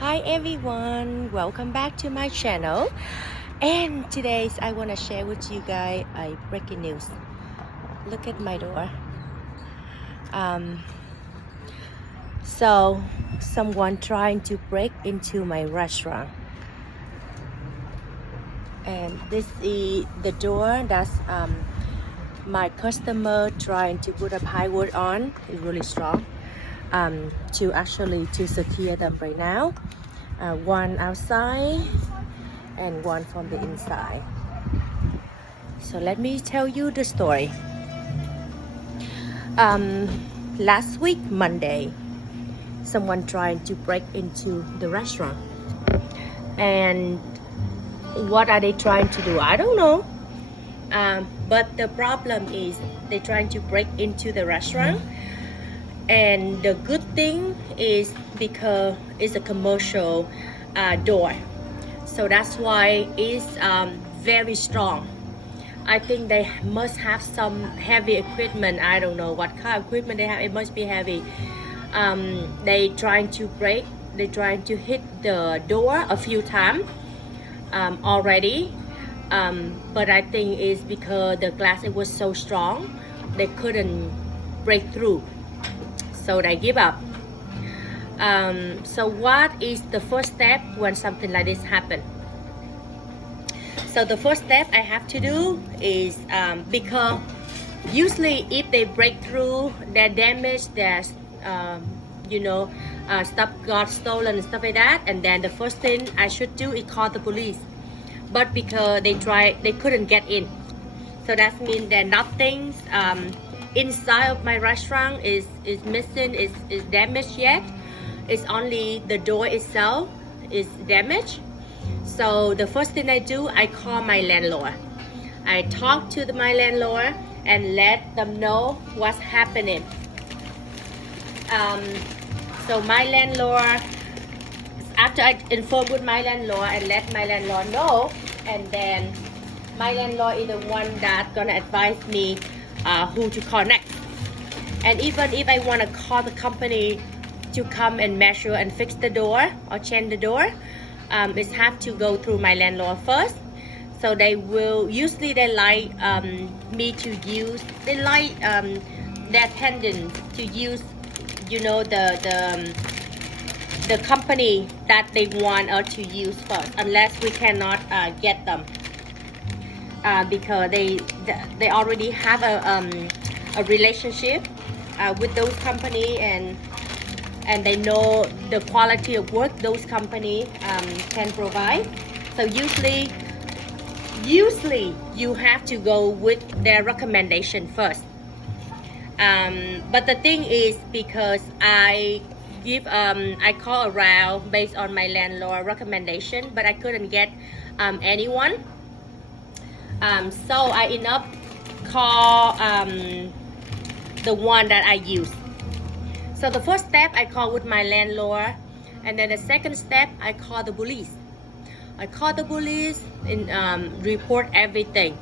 Hi everyone, welcome back to my channel. And today I want to share with you guys a breaking news. Look at my door. So someone trying to break into my restaurant, and this is the door that's my customer trying to put a plywood on. It's really strong to secure them right now. One outside and one from the inside. So let me tell you the story. Last week Monday, someone trying to break into the restaurant, and what are they trying to do? I don't know. But the problem is they're trying to break into the restaurant, and the good thing is because it's a commercial door, so that's why it's very strong. I think they must have some heavy equipment. I don't know what kind of equipment they have. It must be heavy. They trying to break. They trying to hit the door a few times already. But I think it's because the glass, it was so strong, they couldn't break through. So they give up. So what is the first step when something like this happens? So the first step I have to do is, because usually if they break through, their damage, their stuff got stolen and stuff like that, and then the first thing I should do is call the police. But because they couldn't get in, so that means that nothing inside of my restaurant is missing, is damaged yet. It's only the door itself is damaged. So the first thing I do, I call my landlord. I talk to my landlord and let them know what's happening. So my landlord, after I inform with my landlord and let my landlord know, and then my landlord is the one that's gonna advise me who to call next. And even if I want to call the company to come and measure and fix the door or change the door, it have to go through my landlord first. So they will usually, they like me to use, they like their tenant to use, the company that they want us to use first, unless we cannot get them, because they already have a relationship with those company, and they know the quality of work those company can provide. So usually you have to go with their recommendation first. But the thing is, because I call around based on my landlord recommendation, but I couldn't get anyone. So I end up call the one that I use. So the first step, I call with my landlord, and then the second step, I call the police. I call the police and report everything,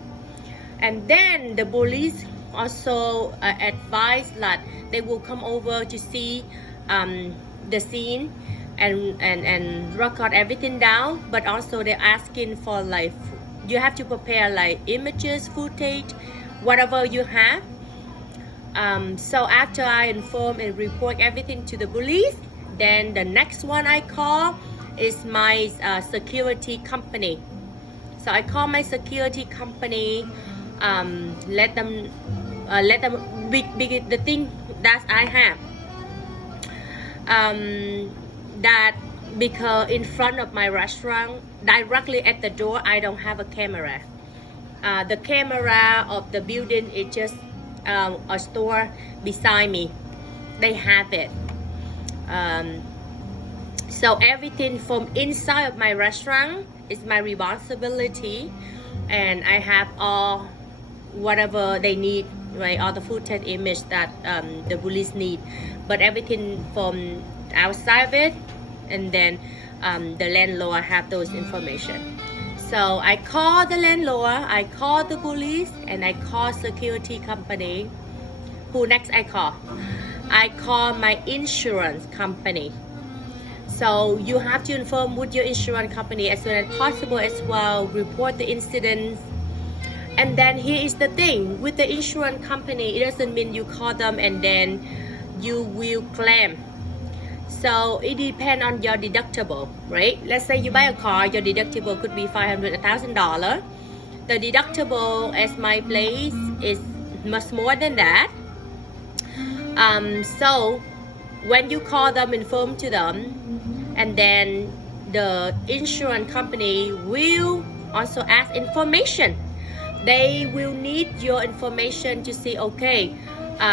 and then the police also advise that they will come over to see the scene and record everything down. But also they're asking for, like, you have to prepare like images, footage, whatever you have. So after I inform and report everything to the police, then the next one I call is my security company. So I call my security company, let them the thing that I have, that because in front of my restaurant, directly at the door, I don't have a camera. The camera of the building is just a store beside me. They have it. So everything from inside of my restaurant is my responsibility, and I have all whatever they need, right? All the footage, image that the police need. But everything from outside of it, and then the landlord have those information. So I call the landlord, I call the police, and I call security company. Who next I call? I call my insurance company. So you have to inform with your insurance company as soon as possible as well, report the incident. And then here is the thing, with the insurance company, it doesn't mean you call them and then you will claim. So it depends on your deductible, right? Let's say you buy a car, your deductible could be $500, $1,000. The deductible at my place is much more than that. So when you call them, inform to them, and then the insurance company will also ask information. They will need your information to see, okay,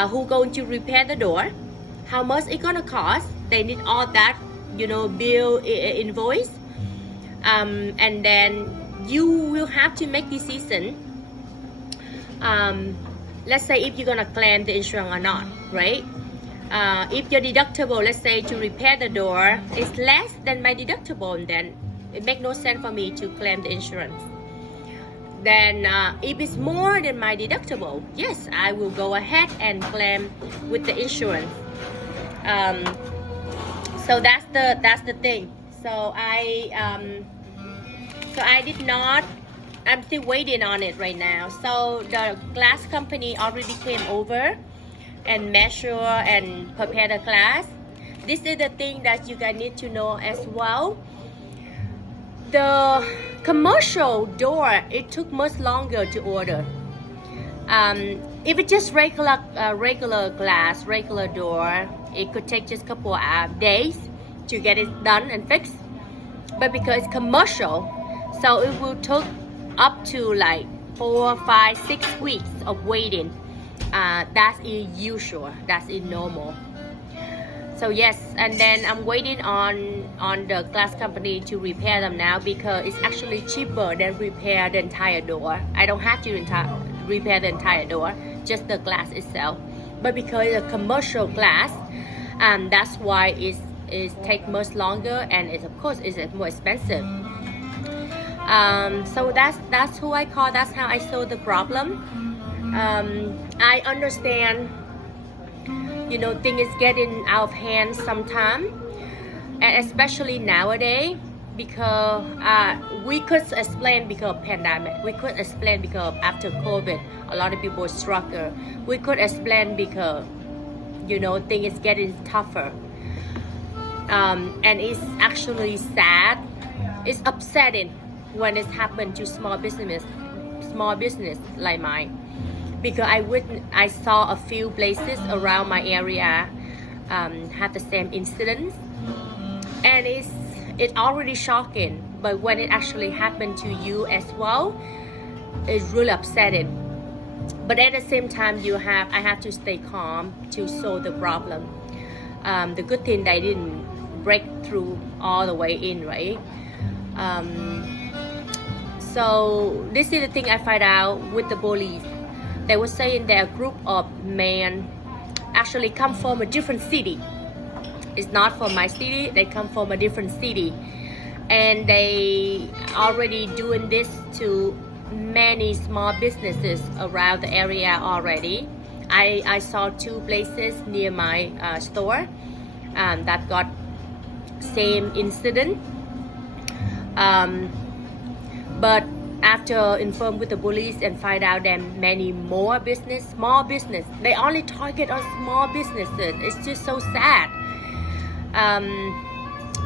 who going to repair the door, how much it's gonna cost. They need all that, you know, bill, invoice, and then you will have to make decision. Let's say if you're gonna claim the insurance or not, right? If your deductible, let's say to repair the door, is less than my deductible, then it makes no sense for me to claim the insurance. Then if it's more than my deductible, yes, I will go ahead and claim with the insurance. So that's the thing. So I did not. I'm still waiting on it right now. So the glass company already came over and measure and prepare the glass. This is the thing that you guys need to know as well. The commercial door, it took much longer to order. If it's just regular glass, regular door, it could take just a couple of days to get it done and fixed. But because it's commercial, so it will take up to like 4, 5, 6 weeks of waiting. That's unusual, that's normal. So yes, and then I'm waiting on the glass company to repair them now, because it's actually cheaper than repair the entire door. I don't have to repair the entire door, just the glass itself. But because it's a commercial glass, that's why it takes much longer, and it's, of course, it's more expensive. So that's who I call. That's how I solve the problem. I understand, you know, things is getting out of hand sometimes, and especially nowadays, because we could explain because of pandemic, we could explain because after COVID a lot of people struggle, we could explain because, you know, things is getting tougher, and it's actually sad, it's upsetting when it's happened to small business like mine. Because I saw a few places around my area had the same incidents, and it's already shocking. But when it actually happened to you as well, it's really upsetting. But at the same time, I have to stay calm to solve the problem. The good thing they didn't break through all the way in, right? So this is the thing I find out with the police. They were saying that a group of men actually come from a different city. It's not from my city, they come from a different city. And they already doing this to many small businesses around the area already. I saw 2 places near my store that got same incident. But after informed with the police and find out that many more small business, they only target on small businesses. It's just so sad.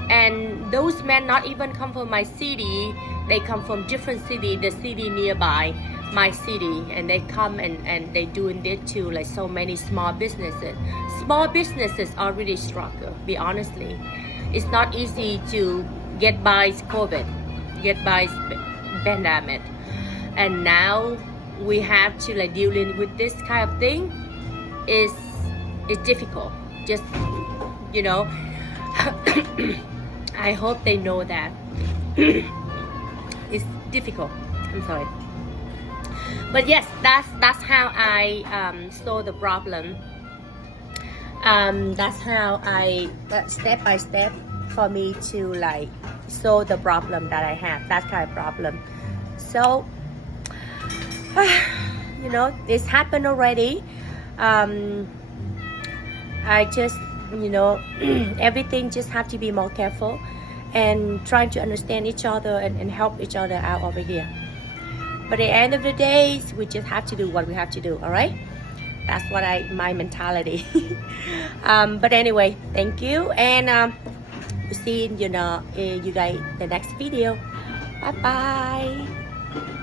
And those men not even come from my city, they come from different city, the city nearby my city, and they come and they doing this to like so many small businesses. Small businesses already struggle, be honestly. It's not easy to get by COVID, get by pandemic, and now we have to like dealing with this kind of thing. Is difficult, just, you know. I hope they know that. It's difficult, I'm sorry. But yes, that's how I solve the problem. That's how I step by step for me to like solve the problem that I have, that kind of problem. So you know, it's happened already. I just you know, everything just have to be more careful and trying to understand each other and help each other out over here. But at the end of the day, we just have to do what we have to do. All right, that's what my mentality. But anyway, thank you, and we'll see you guys the next video. Bye bye.